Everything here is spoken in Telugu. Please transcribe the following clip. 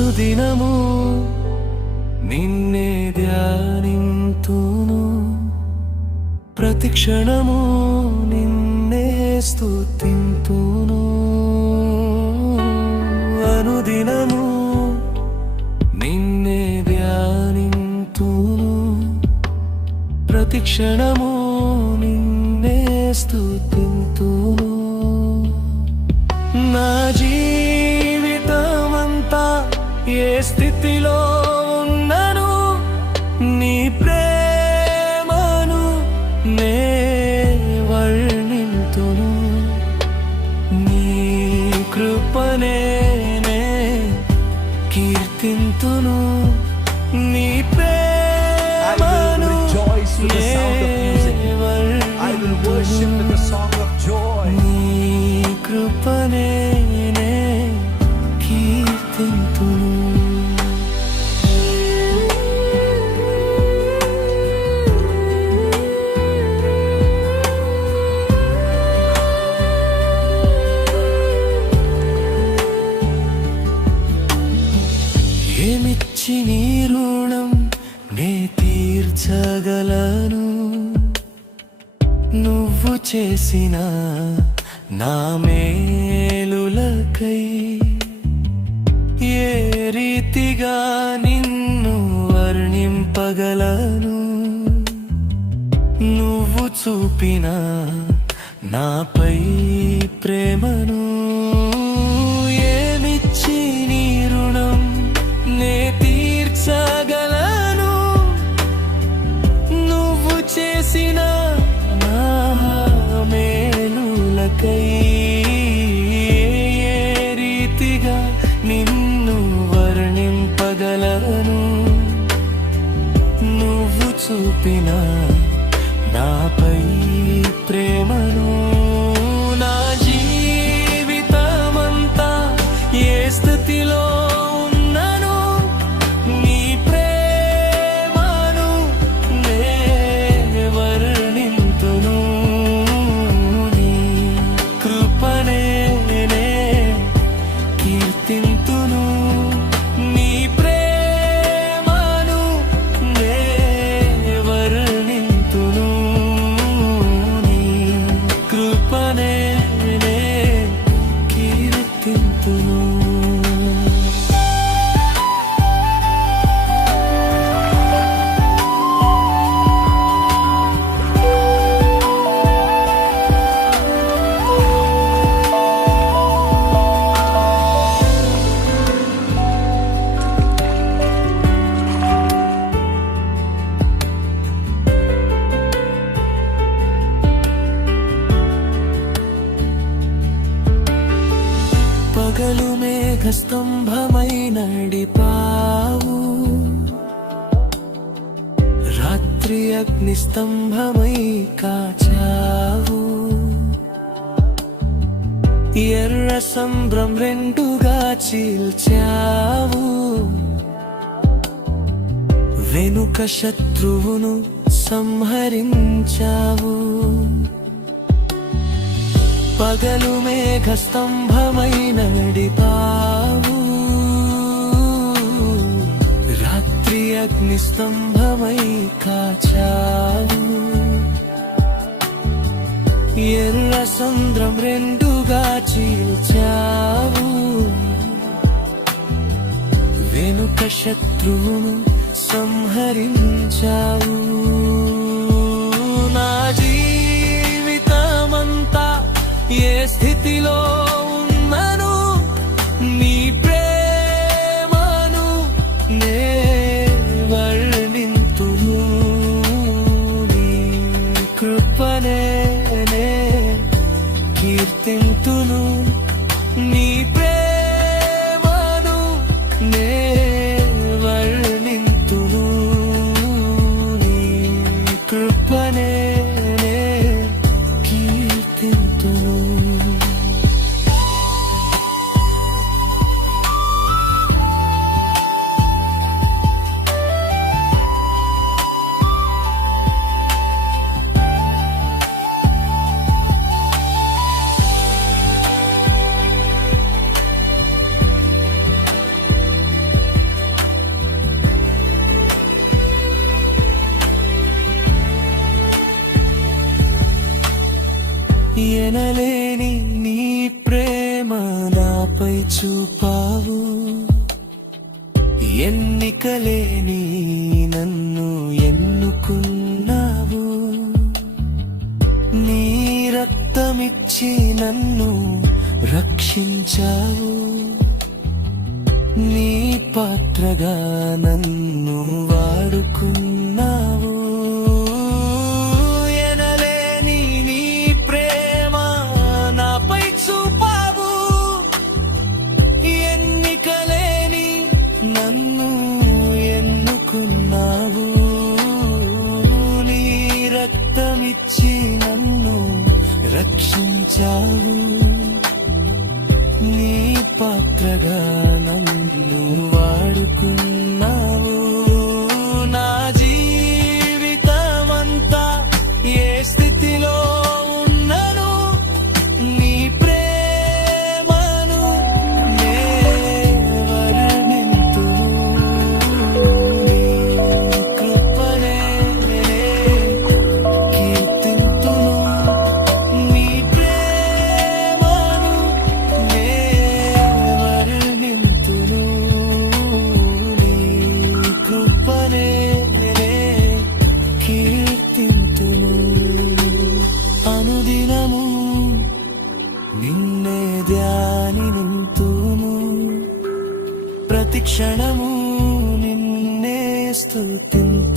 అనుదినము నిన్నే ధ్యానింతును, ప్రతిక్షణము నిన్నే స్తుతింతును. అనుదినము నిన్నే ధ్యానింతును, ప్రతిక్షణము నిన్నే స్తుతింతును. నా జీవితమంతా ఏ స్థితిలో ఉన్నను నీ ప్రేమను నే వర్ణింతును. నీ కృపనే నే కీర్తింతును. నీ ప్రేమను నే వర్ణింతును. నీ కృపనే నే కీర్తింతును. ఏమిచ్చి నీ రుణం నే తీర్చగలను, నువ్వు చేసిన నా మేలులకై. ఏ రీతిగా నిన్ను వర్ణింపగలను, నువ్వు చూపిన నాపై ప్రేమను. ఏమిచ్చి నీ రుణం నే తీర్చగలను, నువ్వు చేసిన నా మేలులకై. ఏ రీతిగా నిన్ను వర్ణింపగలను, నువ్వు చూపిన నాపై ప్రేమను. నా జీవితమంతా ఏ స్థితిలో ఉన్నను నీ ప్రేమను నే వర్ణింతును. నీ కృపనే నే కీర్తింతును. నీ ప్రేమను నే వర్ణింతును. నీ కృపనే నే కీర్తింతును. పగలు మేఘస్తంభమై నడిపావు, రాత్రి అగ్నిస్తంభమై కాచావు. ఎర్ర సంద్రం రెండుగా చీల్చావు, వెనుక శత్రువును సంహరించావు. పగలు మేఘస్తంభమై నడిపావు, రాత్రి అగ్నిస్తంభమై కాచావు. ఎర్ర సంద్రం రెండుగా చీల్చావు, వెనుక శత్రువును సంహరించావు. నా జీవితమంతా ఏ స్థితిలో ఉన్నను నీ ప్రేమను నే వర్ణింతును. నీ కృపనే నే కీర్తింతును. నీ ప్రేమను నే వర్ణింతును. నీ కృపనే నే కీర్తింతును. చూపావు ఎన్నికలేని నన్ను ఎన్నుకున్నావు నీ రక్తమిచ్చి నన్ను రక్షించావు నీ పాత్రగా నన్ను వాడుకున్నావు ఎనలేని నీ ప్రేమ నాపై చూపావు ఎన్నికలేని నన్ను ఎన్నుకున్నావు నీ రక్తమిచ్చి నన్ను రక్షించావు నీ పాత్రగా నన్ను వాడుకున్నావు నా జీవితమంతా ఏ స్థితిలో ఉన్నను నీ ప్రేమను నే వర్ణింతును నీ కృపనే కీర్తింతును నీ ప్రేమను నే వర్ణింతును నీ కృపనే కీర్తింతును అనుదినము నిన్నే ధ్యానింతును ప్రతి క్షణము నిన్నే స్తుతింతును